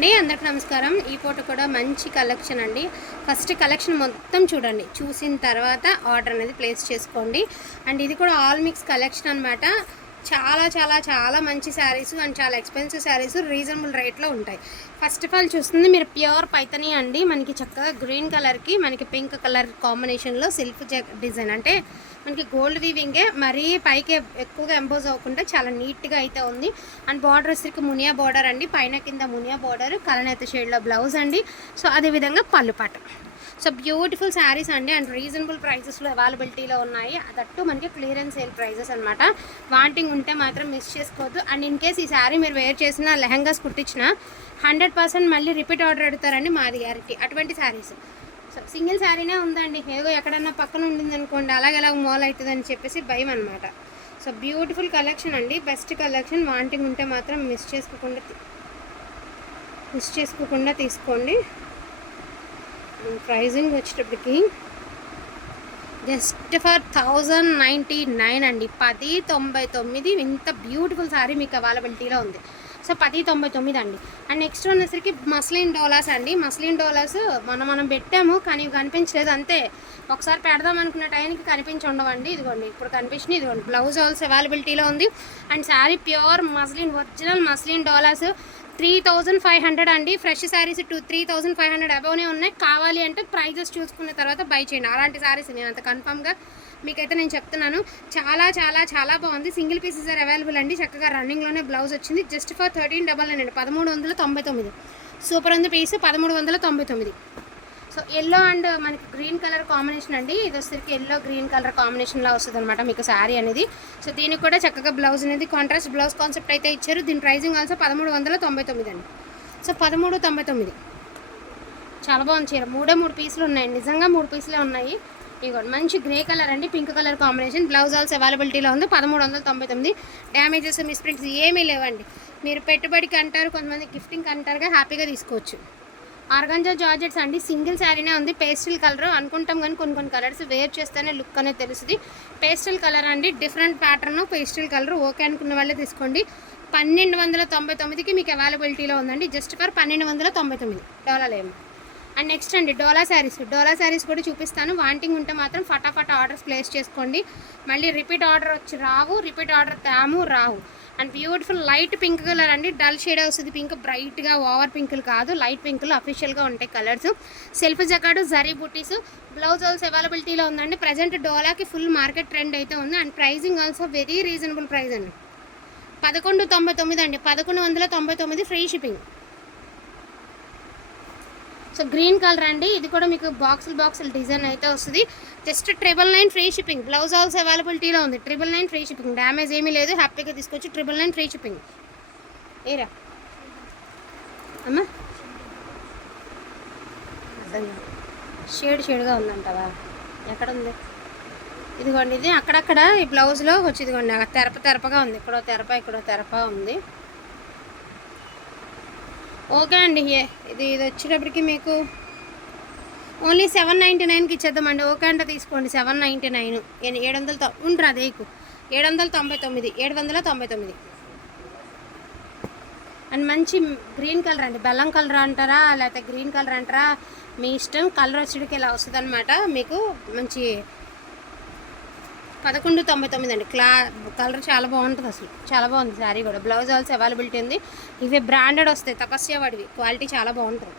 అండి అందరికి నమస్కారం. ఈ ఫోటో కూడా మంచి కలెక్షన్ అండి. ఫస్ట్ కలెక్షన్ మొత్తం చూడండి. చూసిన తర్వాత ఆర్డర్ అనేది ప్లేస్ చేసుకోండి. అండ్ ఇది కూడా ఆల్ మిక్స్ కలెక్షన్ అనమాట చాలా చాలా చాలా మంచి శారీస్ అండ్ చాలా ఎక్స్పెన్సివ్ శారీస్ రీజనబుల్ రేట్లో ఉంటాయి. ఫస్ట్ ఆఫ్ ఆల్ చూస్తుంది మీరు ప్యూర్ పైతని అండి. మనకి చక్కగా గ్రీన్ కలర్కి మనకి పింక్ కలర్ కాంబినేషన్లో సిల్క్ డిజైన్. అంటే మనకి గోల్డ్ వీవింగే మరీ పైకి ఎక్కువగా ఎంపోజ్ అవ్వకుండా చాలా నీట్గా అయితే ఉంది. అండ్ బార్డర్ వచ్చరికి మునియా బార్డర్ అండి. పైన కింద మునియా బార్డర్ కలనేత షేడ్లో బ్లౌజ్ అండి. సో అదేవిధంగా పళ్ళు పాట. సో బ్యూటిఫుల్ శారీస్ అండి అండ్ రీజనబుల్ ప్రైజెస్లో అవైలబిలిటీలో ఉన్నాయి. అదట్టు మనకి క్లియరెన్స్ సేల్ ప్రైజెస్ అనమాట వాంటింగ్ ఉంటే మాత్రం మిస్ చేసుకోవద్దు. అండ్ ఇన్ కేస్ ఈ శారీ మీరు వేర్ చేసిన లెహంగాస్ కుట్టించిన హండ్రెడ్ పర్సెంట్ మళ్ళీ రిపీట్ ఆర్డర్ అడుగుతారండి మాది గ్యారెంటీ. అటువంటి శారీస్. సో సింగిల్ శారీనే ఉందండి. ఏదో ఎక్కడన్నా పక్కన ఉండింది అనుకోండి అలాగే అలాగ మోల్ అవుతుంది అని చెప్పేసి భయం అనమాట సో బ్యూటిఫుల్ కలెక్షన్ అండి. Best collection. వాంటింగ్ ఉంటే మాత్రం మిస్ చేసుకోకుండా మిస్ చేసుకోకుండా తీసుకోండి. ప్రైజింగ్ వచ్చేటప్పటికి just for thousand ninety nine అండి. పది తొంభై తొమ్మిది ఇంత బ్యూటిఫుల్ శారీ మీకు అవైలబిలిటీలో ఉంది. సో పది తొంభై తొమ్మిది అండి అండ్ నెక్స్ట్ వచ్చేసరికి మస్లిన్ డోలాస్ అండి. మస్లిన్ డోలాస్ మనం మనం పెట్టాము కానీ ఇవి కనిపించలేదు. అంతే. ఒకసారి పెడదాం అనుకున్న టైంకి కనిపించి ఉండవండి. ఇదిగోండి ఇప్పుడు కనిపించింది ఇదిగోండి బ్లౌజ్ ఆల్స్ అవైలబిలిటీలో ఉంది. And sari pure muslin original muslin dolas three thousand five hundred అండి. Fresh saris two three thousand five hundred అబౌనే ఉన్నాయి. కావాలి అంటే ప్రైజెస్ చూసుకున్న తర్వాత బై చేయండి. అలాంటి శారీస్ నేను అంత కన్ఫామ్గా మీకైతే నేను చెప్తున్నాను. చాలా చాలా చాలా బాగుంది. సింగిల్ పీసెస్ ఆర్ అవైలబుల్ అండి. చక్కగా రన్నింగ్లోనే బ్లౌజ్ వచ్చింది. Just for thirteen double nine అండి. పదమూడు వందల తొంభై తొమ్మిది. సూపర్ ఉంది పీస్ పదమూడు వందల తొంభై తొమ్మిది. సో ఎల్లో అండ్ మనకి గ్రీన్ కలర్ కాంబినేషన్ అండి. ఇది వచ్చేసరికి ఎల్లో గ్రీన్ కలర్ కాంబినేషన్లో వస్తుంది అనమాట మీకు శారీ అనేది. సో దీనికి కూడా చక్కగా బ్లౌజ్ అనేది కాంట్రాస్ట్ బ్లౌజ్ కాన్సెప్ట్ అయితే ఇచ్చారు. దీని ప్రైజింగ్ ఆల్సో పదమూడు వందల తొంభై తొమ్మిది అండి. సో పదమూడు తొంభై తొమ్మిది. చాలా బాగుంది చీర. మూడే మూడు పీసులు ఉన్నాయండి నిజంగా మూడు పీసులే ఉన్నాయి. ఇదిగోండి మంచి గ్రే కలర్ అండి pink colour combination. Blouse also అవైలబిలిటీలో ఉంది పదమూడు వందల తొంభై తొమ్మిది. డ్యామేజెస్ మిస్ప్రింట్స్ ఏమీ లేవండి. మీరు పెట్టుబడికి అంటారు కొంతమంది గిఫ్టింగ్ అంటారుగా హ్యాపీగా తీసుకోవచ్చు. ఆర్గంజా జార్జెట్స్ అండి సింగిల్ శారీనే ఉంది పేస్టల్ కలర్. అనుకుంటాం కానీ కొన్ని కొన్ని కలర్స్ వేర్ చేస్తేనే లుక్ అనేది తెలుస్తుంది. పేస్టల్ కలర్ అండి different pattern pastel colour. Okay అనుకున్న వాళ్ళే తీసుకోండి. పన్నెండు వందల తొంభై తొమ్మిదికి మీకు అవైలబిలిటీలో ఉందండి. జస్ట్ ఫర్ పన్నెండు వందల తొంభై తొమ్మిది. డాలర్లేమో అండ్ నెక్స్ట్ అండి డోలా శారీస్. డోలా శారీస్ కూడా చూపిస్తాను. వాంటింగ్ ఉంటే మాత్రం ఫటాఫట్ ఆర్డర్స్ ప్లేస్ చేసుకోండి. మళ్ళీ రిపీట్ ఆర్డర్ వచ్చి రావు రిపీట్ ఆర్డర్ తాము రావు. And beautiful light pink colour అండి. డల్ షేడ్ వస్తుంది పింక్ బ్రైట్గా ఓవర్ పింకులు కాదు. లైట్ పింకులు అఫీషియల్గా ఉంటాయి కలర్స్. సెల్ఫ్ జకాడు జరీ బుటీస్. బ్లౌజ్ ఆల్సో అవైలబిలిటీలో ఉందండి. ప్రజెంట్ డోలాకి ఫుల్ మార్కెట్ ట్రెండ్ అయితే ఉంది. And pricing also very reasonable price అండి. పదకొండు తొంభై తొమ్మిది అండి. పదకొండు వందల తొంభై తొమ్మిది free shipping. So green colour అండి. ఇది కూడా మీకు బాక్సులు బాక్సులు డిజైన్ అయితే వస్తుంది. Just triple nine free shipping. Blouse also అవైలబిలిటీలో ఉంది. Triple nine free shipping. Damage ఏమీ లేదు. హ్యాపీగా తీసుకొచ్చి ట్రిపుల్ నైన్ ఫ్రీ షిప్పింగ్. ఏరా? అమ్మా? షేడ్ షేడ్గా ఉందంటవా? ఎక్కడ ఉంది ఇదిగోండి ఇది అక్కడక్కడ ఈ బ్లౌజ్లో వచ్చి ఇదిగోండి తెరప తెరపగా ఉంది. ఇక్కడో తెరప ఇక్కడో తెరప ఉంది. ఓకే అండి ఏ- ఇది ఇది వచ్చేటప్పటికి మీకు ఓన్లీ సెవెన్ నైంటీ నైన్కి ఇచ్చేద్దామండి. ఓకే అంటే తీసుకోండి సెవెన్ నైంటీ నైన్. ఏడు వందల తొ ఉండరా దేకు ఏడు వందల తొంభై తొమ్మిది ఏడు వందల తొంభై తొమ్మిది. అండ్ మంచి గ్రీన్ కలర్ అండి బెల్లం కలర్ అంటారా లేకపోతే గ్రీన్ కలర్ అంటారా మీ ఇష్టం కలర్ వచ్చేటికి ఇలా వస్తుంది మీకు మంచి పదకొండు తొంభై తొమ్మిది అండి. క్లా కలర్ చాలా బాగుంటుంది అసలు. చాలా బాగుంది శారీ కూడా. బ్లౌజ్ ఆల్సో అవైలబిలిటీ ఉంది. ఇవి బ్రాండెడ్ వస్తాయి. తపస్య వాడివి. క్వాలిటీ చాలా బాగుంటుంది.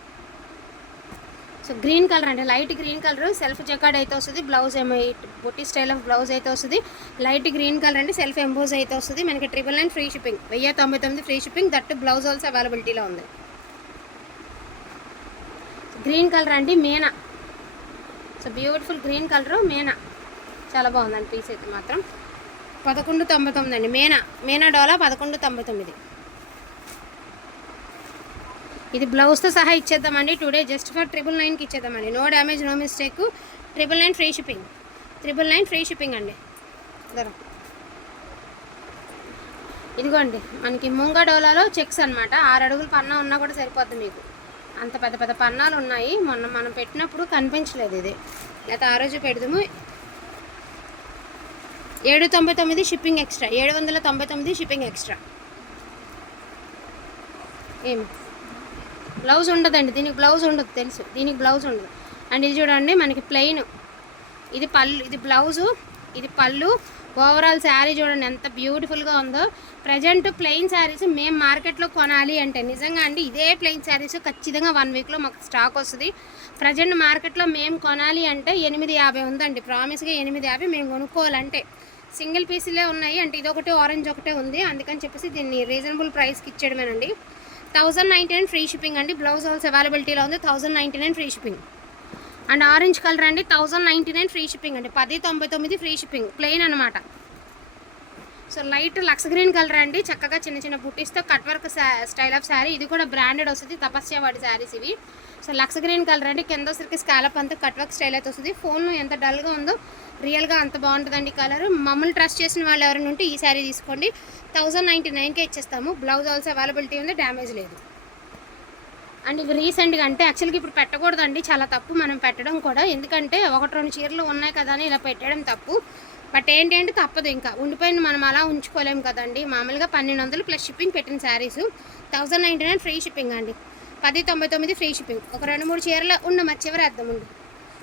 సో గ్రీన్ కలర్ అండి. Light green colour. Self jacquard అయితే వస్తుంది. బ్లౌజ్ ఏమో బొట్టి స్టైల్ ఆఫ్ బ్లౌజ్ అయితే వస్తుంది. లైట్ గ్రీన్ కలర్ అండి. సెల్ఫ్ ఎంబోజ్ అయితే వస్తుంది. మనకి ట్రిపుల్ నైన్ ఫ్రీ షిప్పింగ్. వెయ్యి తొంభై తొమ్మిది free shipping. That blouse also అవైలబిలిటీలో ఉంది. గ్రీన్ కలర్ అండి. మేనా. So beautiful green colour. మేనా. చాలా బాగుందండి పీస్ అయితే మాత్రం. పదకొండు తొంభై తొమ్మిది అండి. మేనా మేనా డోలా పదకొండు తొంభై తొమ్మిది. ఇది బ్లౌజ్తో సహా ఇచ్చేద్దామండి. టుడే జస్ట్ ఫర్ ట్రిపుల్ నైన్కి ఇచ్చేద్దామండి. No damage no mistake triple nine free shipping triple nine free shipping అండి. ధర ఇదిగోండి మనకి ముంగ డోలాలో చెక్స్ అనమాట ఆరు అడుగులు పన్నా ఉన్నా కూడా సరిపోద్ది మీకు. అంత పెద్ద పెద్ద పన్నాలు ఉన్నాయి. మొన్న మనం పెట్టినప్పుడు కనిపించలేదు ఇది. లేకపోతే ఆ రోజు పెడదాము. ఏడు తొంభై తొమ్మిది షిప్పింగ్ ఎక్స్ట్రా. ఏడు వందల తొంభై తొమ్మిది షిప్పింగ్ ఎక్స్ట్రా. ఏమి? బ్లౌజ్ ఉండదండి. దీనికి బ్లౌజ్ ఉండదు తెలుసు. దీనికి బ్లౌజ్ ఉండదు. అండ్ ఇది చూడండి మనకి ప్లెయిన్ ఇది పళ్ళు ఇది బ్లౌజు ఇది పళ్ళు. ఓవరాల్ శారీ చూడండి ఎంత బ్యూటిఫుల్గా ఉందో. ప్రజెంట్ ప్లెయిన్ శారీస్ మేము మార్కెట్లో కొనాలి అంటే నిజంగా అండి ఇదే ప్లెయిన్ శారీస్ ఖచ్చితంగా వన్ వీక్లో మాకు స్టాక్ వస్తుంది. ప్రజెంట్ మార్కెట్లో మేము కొనాలి అంటే ఎనిమిది యాభై ఉందండి. ప్రామిస్గా ఎనిమిది యాభై మేము కొనుక్కోవాలంటే. సింగిల్ పీసులే ఉన్నాయి. అంటే ఇదొకటి ఆరెంజ్ ఒకటే ఉంది. అందుకని చెప్పేసి దీన్ని రీజనబుల్ ప్రైస్కి ఇచ్చేయడమేనండి. Thousand ninety nine free shipping అండి. బ్లౌజ్ హౌల్స్ అవైలబిలిటీలో ఉంది. Thousand ninety nine free shipping. And orange colour అండి. Thousand ninety nine free shipping అండి. పది తొంభై తొమ్మిది ఫ్రీ షిప్పింగ్. ప్లెయిన్ అనమాట సో లైట్ లక్స్ గ్రీన్ కలర్ అండి. చక్కగా చిన్న చిన్న బుట్టీస్తో cut work style of sari. ఇది కూడా బ్రాండెడ్ వస్తుంది. తపస్య వాడి శారీస్ ఇవి. సో లక్స్ గ్రీన్ కలర్ అండి. కింద వచ్చరికి స్కాలప్ అంతా కట్ వర్క్ స్టైల్ అయితే వస్తుంది. ఫోన్లో ఎంత డల్గా ఉందో రియల్గా అంత బాగుంటుందండి కలర్. మమ్మల్ని ట్రస్ట్ చేసిన వాళ్ళు ఎవరైనా ఉంటే ఈ శారీ తీసుకోండి. థౌజండ్ నైంటీ నైన్కే ఇచ్చేస్తాము. బ్లౌజ్ ఆల్సో అవైలబిలిటీ ఉంది. డ్యామేజ్ లేదు. అండ్ ఇవి రీసెంట్గా అంటే యాక్చువల్గా ఇప్పుడు పెట్టకూడదండి. చాలా తప్పు మనం పెట్టడం కూడా. ఎందుకంటే ఒకటి రెండు చీరలు ఉన్నాయి కదా అని ఇలా పెట్టడం తప్పు. బట్ ఏంటి అంటే తప్పదు ఇంకా. ఉండిపోయిన మనం అలా ఉంచుకోలేము కదండి. మామూలుగా పన్నెండు వందలు ప్లస్ షిప్పింగ్ పెట్టిన saris thousand ninety nine free shipping అండి. పది తొంభై తొమ్మిది ఫ్రీ షిప్పింగ్ ఒక రెండు మూడు చీరలు ఉన్న మా చివరి అర్థం ఉండి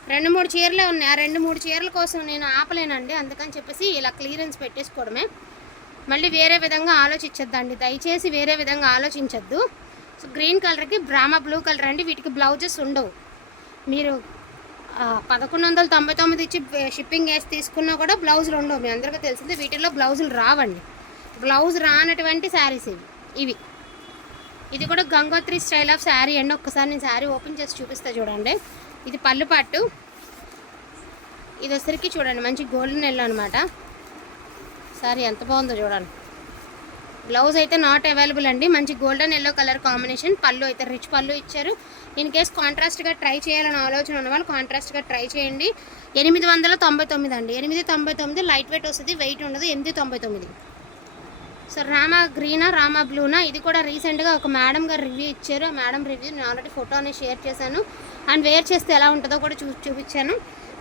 రెండు మూడు చీరలే ఉన్నాయి. ఆ రెండు మూడు చీరల కోసం నేను ఆపలేనండి. అందుకని చెప్పేసి ఇలా క్లియరెన్స్ పెట్టేసుకోవడమే. మళ్ళీ వేరే విధంగా ఆలోచించొద్దండి. దయచేసి వేరే విధంగా ఆలోచించొద్దు. సో గ్రీన్ కలర్కి బ్రామా బ్లూ కలర్ అండి. వీటికి బ్లౌజెస్ ఉండవు. మీరు పదకొండు వందల తొంభై తొమ్మిది ఇచ్చి షిప్పింగ్ వేసి తీసుకున్నా కూడా బ్లౌజులు ఉండవు. మీ అందరికీ తెలిసింది వీటిల్లో బ్లౌజులు రావండి. బ్లౌజ్ రానటువంటి శారీస్ ఇవి. ఇవి. ఇది కూడా గంగోత్రి స్టైల్ ఆఫ్ శారీ. అండి ఒక్కసారి నేను శారీ ఓపెన్ చేసి చూపిస్తా చూడండి. ఇది పళ్ళు పట్టు ఇది వచ్చరికి చూడండి మంచి గోల్డెన్ ఎల్లో అనమాట శారీ ఎంత బాగుందో చూడండి. బ్లౌజ్ అయితే నాట్ అవైలబుల్ అండి. మంచి గోల్డెన్ ఎల్లో కలర్ కాంబినేషన్ పళ్ళు అయితే రిచ్ పళ్ళు ఇచ్చారు. ఇన్ కేస్ కాంట్రాస్ట్గా ట్రై చేయాలని ఆలోచన ఉన్న వాళ్ళు కాంట్రాస్ట్గా ట్రై చేయండి. ఎనిమిది వందల తొంభై తొమ్మిది అండి. ఎనిమిది తొంభై తొమ్మిది లైట్ వెయిట్ వస్తుంది వెయిట్ ఉండదు. ఎనిమిది తొంభై తొమ్మిది. సో రామా గ్రీనా రామా బ్లూనా ఇది కూడా రీసెంట్గా ఒక మేడం గారు రివ్యూ ఇచ్చారు. ఆ మేడం రివ్యూ నేను ఆల్రెడీ ఫోటో షేర్ చేశాను. అండ్ వేర్ చేస్తే ఎలా ఉంటుందో కూడా చూ చూపించాను.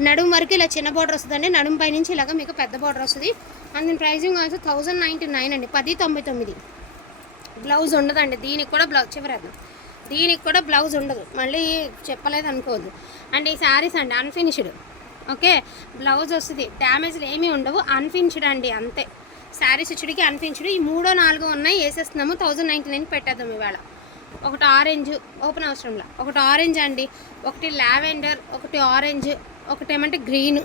నడుము వరకు ఇలా చిన్న బార్డర్ వస్తుందండి. నడుము పై నుంచి ఇలాగ మీకు పెద్ద బార్డర్ వస్తుంది. అండ్ దీని pricing also thousand ninety nine అండి. పది తొంభై తొమ్మిది. బ్లౌజ్ ఉండదండి. దీనికి కూడా బ్లౌజ్ చివరద్దాం దీనికి కూడా బ్లౌజ్ ఉండదు. మళ్ళీ చెప్పలేదు అనుకోవద్దు. అండ్ ఈ శారీస్ అండి అన్ఫినిష్డ్ ఓకే బ్లౌజ్ వస్తుంది. డ్యామేజ్లు ఏమీ ఉండవు. అన్ఫినిష్డ్ అండి అంతే. శారీస్ వచ్చుడికి అన్ఫినిష్డ్ ఈ మూడో నాలుగో ఉన్నాయి. వేసేస్తున్నాము. థౌజండ్ నైంటీ నైన్ పెట్టేద్దాం ఇవాళ. ఒకటి ఆరెంజ్ ఓపెన్ అవసరంలో. ఒకటి ఆరెంజ్ అండి. ఒకటి లావెండర్ ఒకటి ఆరెంజ్ ఒకటి ఏమంటే గ్రీన్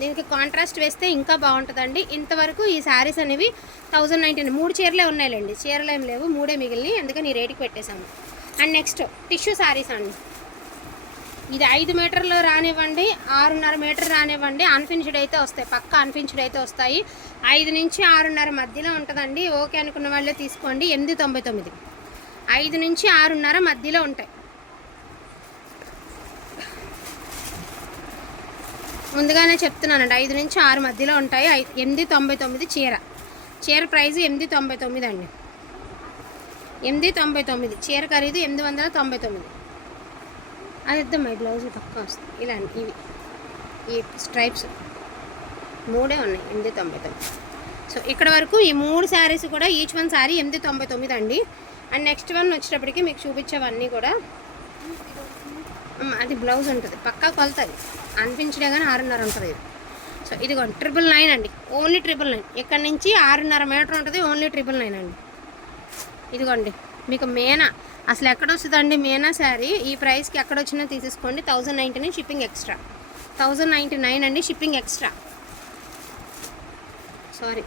దీనికి కాంట్రాస్ట్ వేస్తే ఇంకా బాగుంటుందండి. ఇంతవరకు ఈ శారీస్ అనేవి థౌజండ్ నైన్టీన్ మూడు చీరలే ఉన్నాయిలేండి. చీరలు ఏం లేవు మూడే మిగిలినాయి. అందుకని ఈ రేటుకి పెట్టేశాము. అండ్ నెక్స్ట్ టిష్యూ శారీస్ అండి. ఇది ఐదు మీటర్లు రానివ్వండి ఆరున్నర మీటర్ రానివ్వండి. అన్ఫినిష్డ్ అయితే వస్తాయి. పక్క అన్ఫినిష్డ్ అయితే వస్తాయి. ఐదు నుంచి ఆరున్నర మధ్యలో ఉంటుందండి. ఓకే అనుకున్న వాళ్ళే తీసుకోండి. ఎనిమిది తొంభై తొమ్మిది. ఐదు నుంచి ఆరున్నర మధ్యలో ఉంటాయి. ముందుగానే చెప్తున్నానండి. ఐదు నుంచి ఆరు మధ్యలో ఉంటాయి. ఎనిమిది తొంభై తొమ్మిది చీర. చీర ప్రైస్ ఎనిమిది తొంభై తొమ్మిది అండి. ఎనిమిది తొంభై తొమ్మిది. చీర ఖరీదు ఎనిమిది వందల తొంభై తొమ్మిది. అది ఇద్దాం ఈ బ్లౌజ్ తక్కువ వస్తుంది. ఇలా ఇవి. ఈ స్ట్రైప్స్. మూడే ఉన్నాయి. ఎనిమిది తొంభై తొమ్మిది. సో ఇక్కడ వరకు ఈ మూడు శారీస్ కూడా ఈచ్ వన్ శారీ ఎనిమిది తొంభై తొమ్మిది అండి. అండ్ నెక్స్ట్ వన్ వచ్చేటప్పటికి మీకు చూపించేవన్నీ కూడా అది బ్లౌజ్ ఉంటుంది. పక్కా కొలతది. అనిపించడే కానీ ఆరున్నర ఉంటుంది ఇది. సో ఇదిగోండి ట్రిపుల్ నైన్ అండి. Only triple nine. ఇక్కడ నుంచి ఆరున్నర మీటర్ ఉంటుంది. ఓన్లీ ట్రిపుల్ నైన్ అండి. ఇదిగోండి. మీకు మేనా. అసలు ఎక్కడ వస్తుందండి మేనా శారీ? ఈ ప్రైస్కి ఎక్కడ వచ్చినా తీసేసుకోండి. Thousand ninety nine shipping extra. Thousand ninety nine అండి shipping extra. Sorry.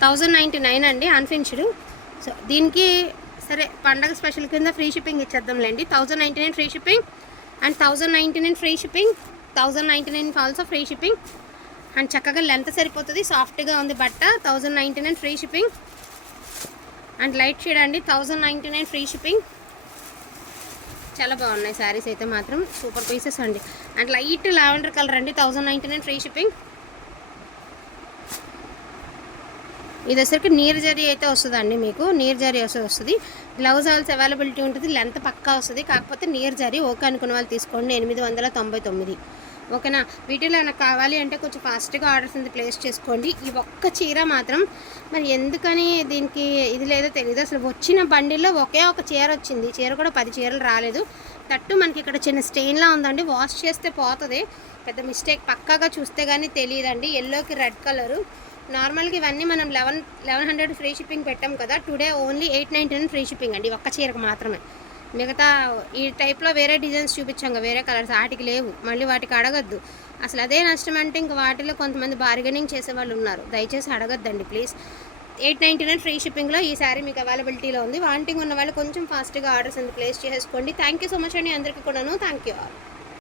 Thousand ninety nine అండి అన్ఫినిష్డ్. సో దీనికి సరే పండగ స్పెషల్ కింద free shipping ఇచ్చేద్దాంలేండి. Thousand ninety nine free shipping and thousand ninety nine free shipping thousand ninety nine also free shipping and చక్కగా length సరిపోతుంది సాఫ్ట్గా ఉంది బట్ట thousand ninety nine free shipping and light shade అండి thousand ninety nine free shipping చాలా బాగున్నాయి శారీస్ అయితే మాత్రం. సూపర్ పీసెస్ అండి. అండ్ లైట్ లావెండర్ కలర్ అండి thousand ninety nine free shipping ఇది వచ్చరికి నీరు జరీ అయితే వస్తుందండి మీకు. నీరు జరీ వస్తే వస్తుంది. బ్లౌజ్ ఆల్స్ అవైలబిలిటీ ఉంటుంది లెంత్ పక్కా వస్తుంది. కాకపోతే నీరు జరీ ఓకే అనుకున్న వాళ్ళు తీసుకోండి. ఎనిమిది వందల తొంభై తొమ్మిది. ఓకేనా? వీటిలో ఏమైనా కావాలి అంటే కొంచెం ఫాస్ట్గా ఆర్డర్స్ ఉంది ప్లేస్ చేసుకోండి. ఈ ఒక్క చీర మాత్రం మరి ఎందుకని దీనికి ఇది లేదో తెలియదు అసలు వచ్చిన బండిలో ఒకే ఒక చీర వచ్చింది. చీర కూడా పది చీరలు రాలేదు. తట్టు మనకి ఇక్కడ చిన్న స్టెయిన్లా ఉందండి. వాష్ చేస్తే పోతుంది. పెద్ద మిస్టేక్ పక్కాగా చూస్తే కానీ తెలియదండి. ఎల్లోకి రెడ్ కలరు నార్మల్గా ఇవన్నీ మనం eleven eleven hundred free shipping పెట్టాం కదా. Today only eight ninety free shipping అండి ఒక్క చీరకు మాత్రమే. మిగతా ఈ టైప్లో వేరే డిజైన్స్ చూపించాం కదా వేరే కలర్స్ వాటికి లేవు. మళ్ళీ వాటికి అడగద్దు. అసలు అదే నష్టం అంటే ఇంక వాటిలో కొంతమంది బార్గెనింగ్ చేసే వాళ్ళు ఉన్నారు. దయచేసి అడగద్దండి please. Eight ninety nine free షిప్పింగ్లో ఈ సారీ మీకు అవైలబిలిటీలో ఉంది. వాంటింగ్ ఉన్న వాళ్ళు కొంచెం ఫాస్ట్గా ఆర్డర్స్ అందు ప్లేస్ చేసుకోండి థ్యాంక్ యూ సో మచ్ అండి అందరికీ కూడాను. Thank you all